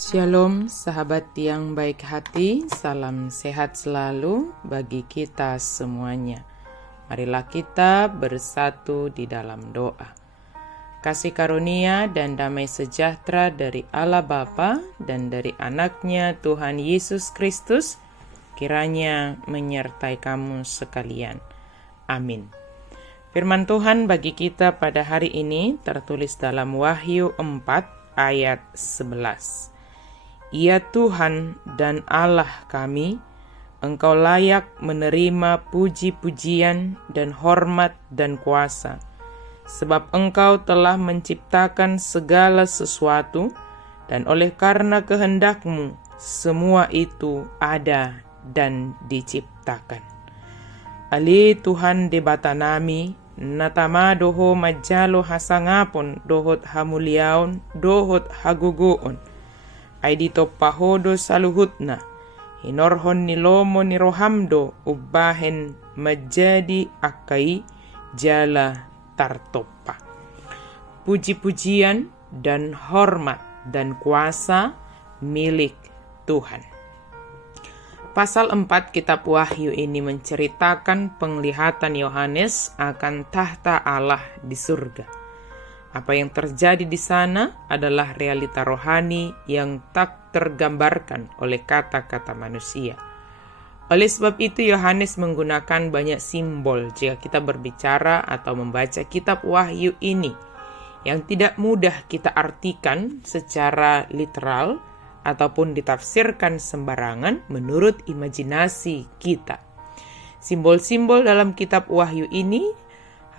Shalom sahabat yang baik hati, salam sehat selalu bagi kita semuanya. Marilah kita bersatu di dalam doa. Kasih karunia dan damai sejahtera dari Allah Bapa dan dari anaknya Tuhan Yesus Kristus kiranya menyertai kamu sekalian. Amin. Firman Tuhan bagi kita pada hari ini tertulis dalam Wahyu 4 ayat 11. Ya Tuhan dan Allah kami, Engkau layak menerima puji-pujian dan hormat dan kuasa, sebab Engkau telah menciptakan segala sesuatu, dan oleh karena kehendak-Mu, semua itu ada dan diciptakan. Ali Tuhan debata nami, natama doho majalo hasangapon, dohot hamuliaon, dohot haguguon, Aidito pahodo saluhutna, hinorhon nilomo nirohamdo, ubahen menjadi akai jala tartopa. Puji-pujian dan hormat dan kuasa milik Tuhan. Pasal 4 kitab Wahyu ini menceritakan penglihatan Yohanes akan tahta Allah di surga. Apa yang terjadi di sana adalah realita rohani yang tak tergambarkan oleh kata-kata manusia. Oleh sebab itu Yohanes menggunakan banyak simbol jika kita berbicara atau membaca kitab Wahyu ini, yang tidak mudah kita artikan secara literal ataupun ditafsirkan sembarangan menurut imajinasi kita. Simbol-simbol dalam kitab Wahyu ini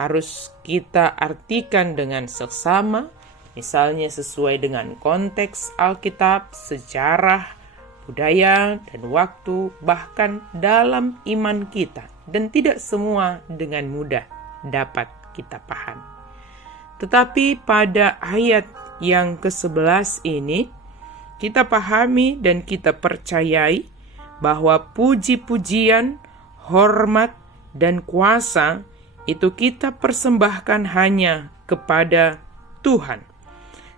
harus kita artikan dengan seksama, misalnya sesuai dengan konteks Alkitab, sejarah, budaya, dan waktu, bahkan dalam iman kita. Dan tidak semua dengan mudah dapat kita pahami. Tetapi pada ayat yang ke-11 ini, kita pahami dan kita percayai bahwa puji-pujian, hormat, dan kuasa itu kita persembahkan hanya kepada Tuhan.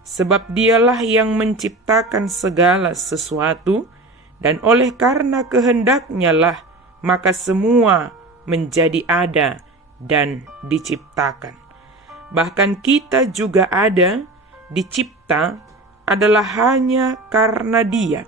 Sebab Dialah yang menciptakan segala sesuatu, dan oleh karena kehendak-Nya lah maka semua menjadi ada dan diciptakan. Bahkan kita juga ada, dicipta adalah hanya karena Dia,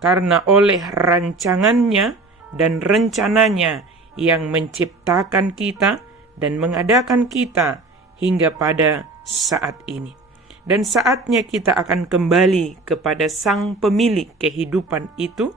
karena oleh rancangannya dan rencananya yang menciptakan kita dan mengadakan kita hingga pada saat ini. Dan saatnya kita akan kembali kepada Sang Pemilik kehidupan itu,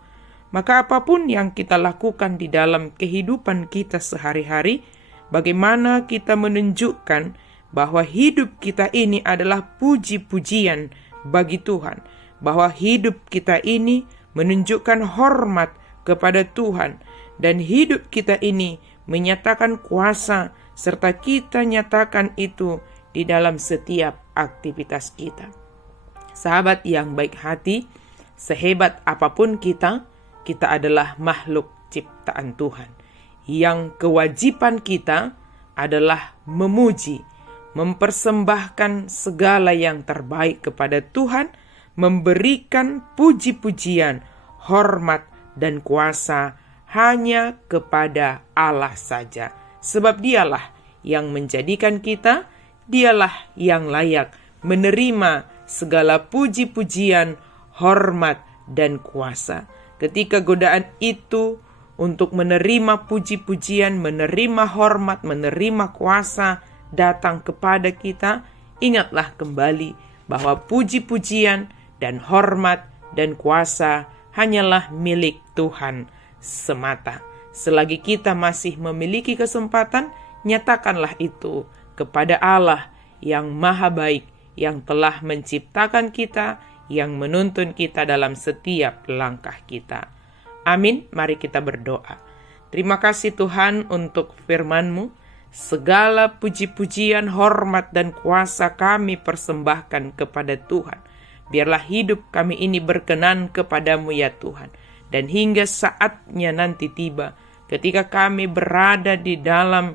maka apapun yang kita lakukan di dalam kehidupan kita sehari-hari, bagaimana kita menunjukkan bahwa hidup kita ini adalah puji-pujian bagi Tuhan, bahwa hidup kita ini menunjukkan hormat kepada Tuhan, dan hidup kita ini menyatakan kuasa serta kita nyatakan itu di dalam setiap aktivitas kita. Sahabat yang baik hati, sehebat apapun kita adalah makhluk ciptaan Tuhan, yang kewajiban kita adalah memuji, mempersembahkan segala yang terbaik kepada Tuhan, memberikan puji-pujian, hormat, dan kuasa hanya kepada Allah saja. Sebab Dialah yang menjadikan kita, Dialah yang layak menerima segala puji-pujian, hormat, dan kuasa. Ketika godaan itu untuk menerima puji-pujian, menerima hormat, menerima kuasa datang kepada kita, ingatlah kembali bahwa puji-pujian dan hormat dan kuasa hanyalah milik Tuhan semata. Selagi kita masih memiliki kesempatan, nyatakanlah itu kepada Allah yang maha baik, yang telah menciptakan kita, yang menuntun kita dalam setiap langkah kita. Amin, mari kita berdoa. Terima kasih Tuhan untuk firman-Mu. Segala puji-pujian, hormat, dan kuasa kami persembahkan kepada Tuhan. Biarlah hidup kami ini berkenan kepada-Mu ya Tuhan. Dan hingga saatnya nanti tiba, ketika kami berada di dalam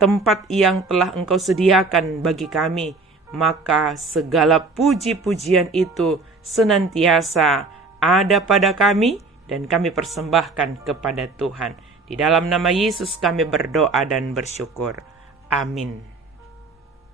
tempat yang telah Engkau sediakan bagi kami, maka segala puji-pujian itu senantiasa ada pada kami dan kami persembahkan kepada Tuhan. Di dalam nama Yesus kami berdoa dan bersyukur. Amin.